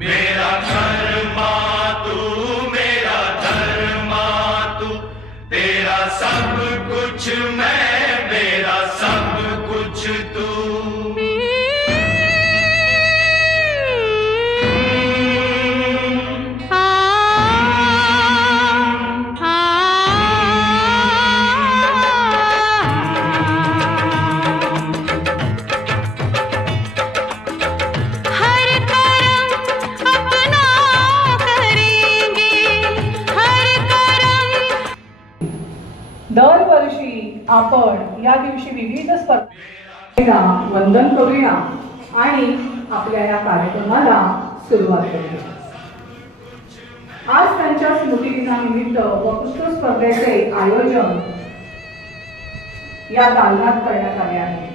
मेरा धर्मा तू तेरा सब कुछ मैं, मेरा सब कुछ तू। दरवर्षी आपण या दिवशी विविध स्पर्धेला वंदन करूया आणि आपल्या या कार्यक्रमाला सुरुवात करूया। आज त्यांच्या स्मृतिदिनानिमित्त वक्तृत्व स्पर्धेचे आयोजन या दालनात करण्यात आले आहे।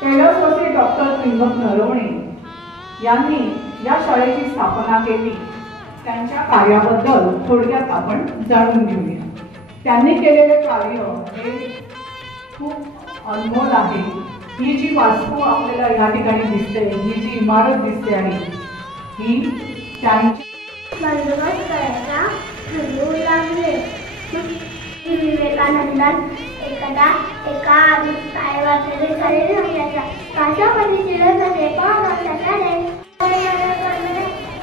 कैलासवासी डॉक्टर त्र्यंबक नरवणे यांनी या शाळेची स्थापना केली। त्यांच्या कार्याबद्दल थोडक्यात आपण जाणून घेऊया। त्यांनी केलेले कार्य हे खूप अनमोल आहे। ही जी वास्तू आपल्याला या ठिकाणी दिसते, ही जी इमारत दिसते आहे, ही त्यांची बंदोबस्त करायचा ठरवू लागले। विवेकानंदान एका काय वाचले झालेले होत्याचा काशा परिचय झाले पण लक्षात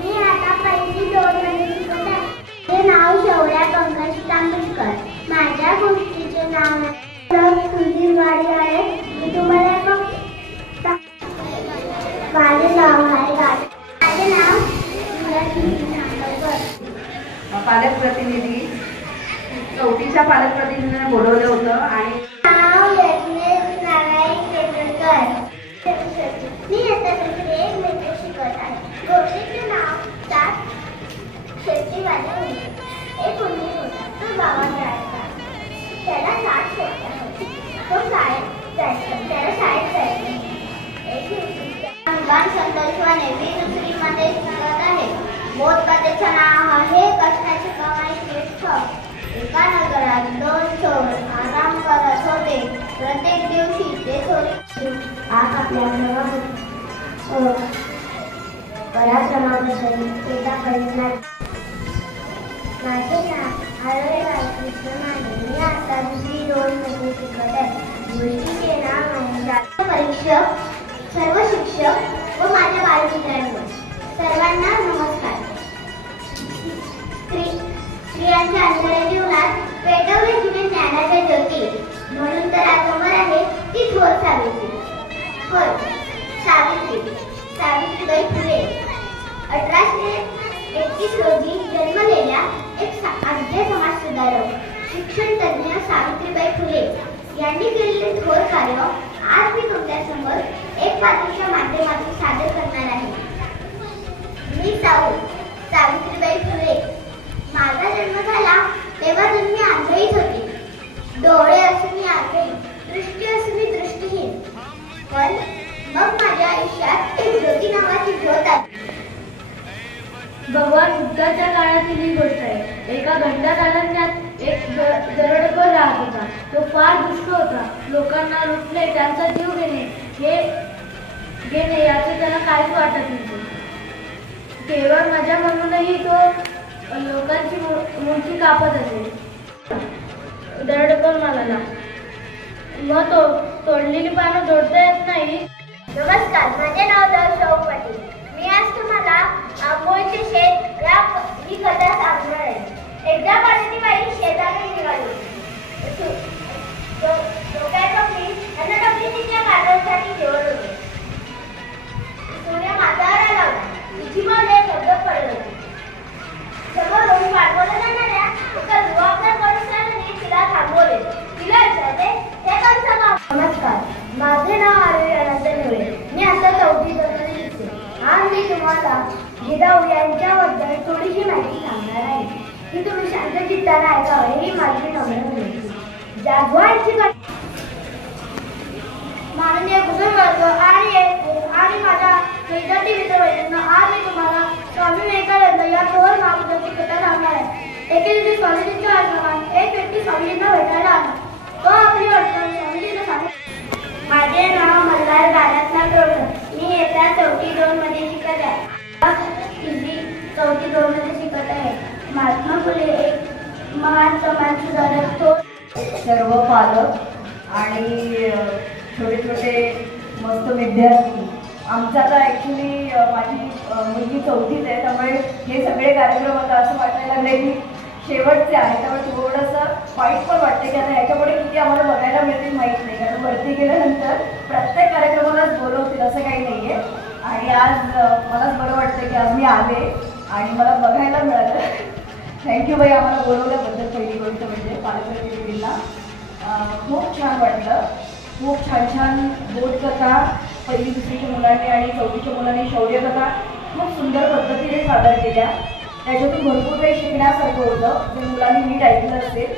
मी आता पहिली 2 मध्ये शिकत आहे। हे नाव शौर्या पंकज तांबेकर। माझ्या गोष्टीचे नाव सुधीरवाडी आहे। मी तुम्हाला माझे नाव आहे माझे नाव पालक प्रतिनिधी चौथीच्या पालक प्रतिनिधीने बोलवलं होतं आणि नाव यज्ञेश नारायण केतकर। मी आता दुसरे 1 मिनिट शिकत आहे। गोष्टीचे नाव सात शेतीवाले होते। एक मुलगी होता, तो गावात राहायचा। त्याला 7 शेत्या होत्या। तो शाळेत जायचा। एक दिवशी भगवान संतोषवाने मी दुसरीमध्ये शिकत आहे। बोधकथेचं नाव आहे कष्टाची कमाई श्रेष्ठ। एका नगरात 2 चोर आराम करत होते। प्रत्येक दिवशी ते चोरी आज आपल्या पराक्रमाबद्दल एका कविता। माझे नाव आरोग्य कृष्ण माने। मी आता दुसरी 2 मध्ये शिकत आहे। गोष्टीचे नाव आहे परीक्षक, सर्व शिक्षक व माझ्या बालमित्रांनो सर्वांना नमस्कार। स्त्रियांच्या अंतराळी जीवनात पेटवले तिने ज्ञानाच्या ज्योती, म्हणून तर आज समोर आहे ती थोर सावित्री। होय, सावित्रीबाई फुले 1831 रोजी जन्मलेल्या एक आद्य समाजसुधारक, शिक्षण तज्ञ सावित्रीबाई फुले यांनी केलेले थोर कार्य आज मी तुमच्यासमोर एक पात्राच्या माध्यमातून सादर करणार आहे। मी सावित्रीबाई फुले। माझा जन्म झाला तेव्हा मी आंधळीच होते। डोळे असून आंधळी, दृष्टी असून दृष्टीहीन। पण मग माझ्या आयुष्यात एक ज्योती नावाची ज्योत आली। भगवान बुद्धाच्या काळातील ही गोष्ट आहे। एका घंटात अरण्यात एक दरोडेखोर राहत होता। तो फार दुष्ट होता। लोकांना लुटणे, त्यांचा जीव घेणे याचे त्याला काहीच वाटत नव्हते। केवळ मजा म्हणूनही तो लोकांची मुंडकी कापत असे। दरोडेखोर म्हणाला, मग तो तोडलेली पानं जोडता येत नाही। नमस्कार, माझे नाव दर्शव पाटील। मी आज तुम्हाला आंबोळीचे शेत ही कथा सांगणार आहे। एकदा पाण्याची बाई शेताकडे निघाली। डोक्यात टोपली आणि टोपली तिच्या कानांसाठी जेवण होते। सूर्य माथ्यावर आला होता। तिची मागे धबधब पडत होती। समोरून पाठवल्या जाणाऱ्या एका रुवाबदार मनुष्याने तिला थांबवले। तिला विचारले, हे कसं काम? नमस्कार, माझे नाव आरोग्य अनंत निवळे। मी आता 4थी शिकते। आज मी तुम्हाला जिजाऊ यांच्याबद्दल थोडीशी माहिती सांगणार आहे। की तुम्ही शांत चित्ताने ऐकावे ही माझी नम्र विनंती। जागवायची माननीय कुटुंबवर्ग आणि माझ्या विद्यार्थी मित्रमैत्रिणींना आज मी तुम्हाला स्वामी विवेकानंद या थोर महापुरुषाची कथा सांगणार आहे। एके दिवशी स्वामीजींच्या आश्रमात एक व्यक्ती स्वामीजींना भेटायला आला। तो आपली अडचण स्वामीजींना सांगितली। माझे नाव मल्हार बाळासाहेब रोडकर। मी इयत्ता 4थी 2 मध्ये शिकत आहे। किल्ली 4थी मध्ये शिकत आहे. महात्मा फुले एक महान समाज सुधारक थोर सर्व पालक आणि छोटे छोटे मस्त विद्यार्थी. आमचा तर ॲक्च्युली माझी मुलगी 4थीत आहे, त्यामुळे हे सगळे कार्यक्रम आता असं वाटायला लागले की शेवटचे आहे. त्यामुळे थोडंसं वाईट पण वाटते की आता ह्याच्यापुढे किती आम्हाला बघायला मिळतील माहीत नाही, कारण वरती गेल्यानंतर प्रत्येक कार्यक्रमालाच बोलवतील असं काही नाही आहे. आणि आज मलाच बरं वाटतं की आज मी आले आणि मला बघायला मिळालं. थँक्यू बाई आम्हाला बोलवल्याबद्दल. पहिली गोष्ट म्हणजे पालकप्रतिनिधींना खूप छान वाटलं. खूप छान छान बोधकथा पहिली दुसरीच्या मुलांनी आणि 4थीच्या मुलांनी शौर्यकथा खूप सुंदर पद्धतीने सादर केल्या. त्याच्यातून भरपूर काही शिकण्यासारखं होतं. जर मुलांनी नीट ऐकलं असेल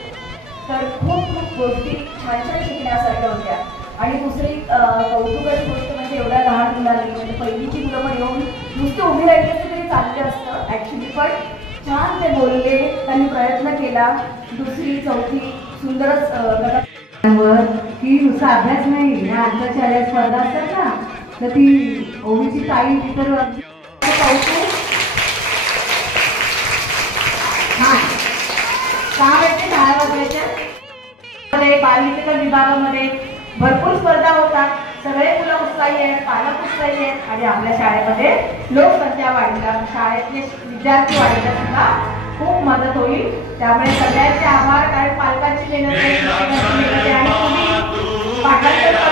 तर खूप खूप गोष्टी छान छान शिकण्यासारख्या होत्या. आणि दुसरी कौतुकाची गोष्ट म्हणजे एवढ्या लहान मुलांनी, म्हणजे पहिलीची मुलं पण येऊन नुसतं उभी राहिली असते तरी चाललं असतं ॲक्च्युली, पण छान ते बोलले, त्यांनी प्रयत्न केला. दुसरी 4थी सुंदरच की नुसता अभ्यास नाही, ह्या आंतरशालेय स्पर्धा असतात ना, तर ती ओवीची ताई इतर बालविकास विभागामध्ये भरपूर स्पर्धा होतात. सगळे मुलं उत्साही आहेत, पालक उत्साही आहेत आणि आपल्या शाळेमध्ये लोकसंख्या वाढीला, शाळेतले विद्यार्थी वाढीला सुद्धा खूप मदत होईल. त्यामुळे सगळ्यांचे आभार. कारण पालकांची मेहनत आहे, शिक्षकांची मेहनत आहे आणि तुम्ही पाठांतर